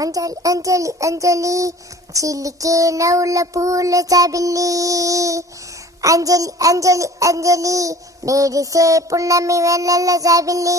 అంజలి అంజలి అంజలి చిలికే నవ్వుల పూల చాబిల్లి అంజలి అంజలి అంజలి మెరిసే పున్నమి వెన్నెల చాబిల్లి.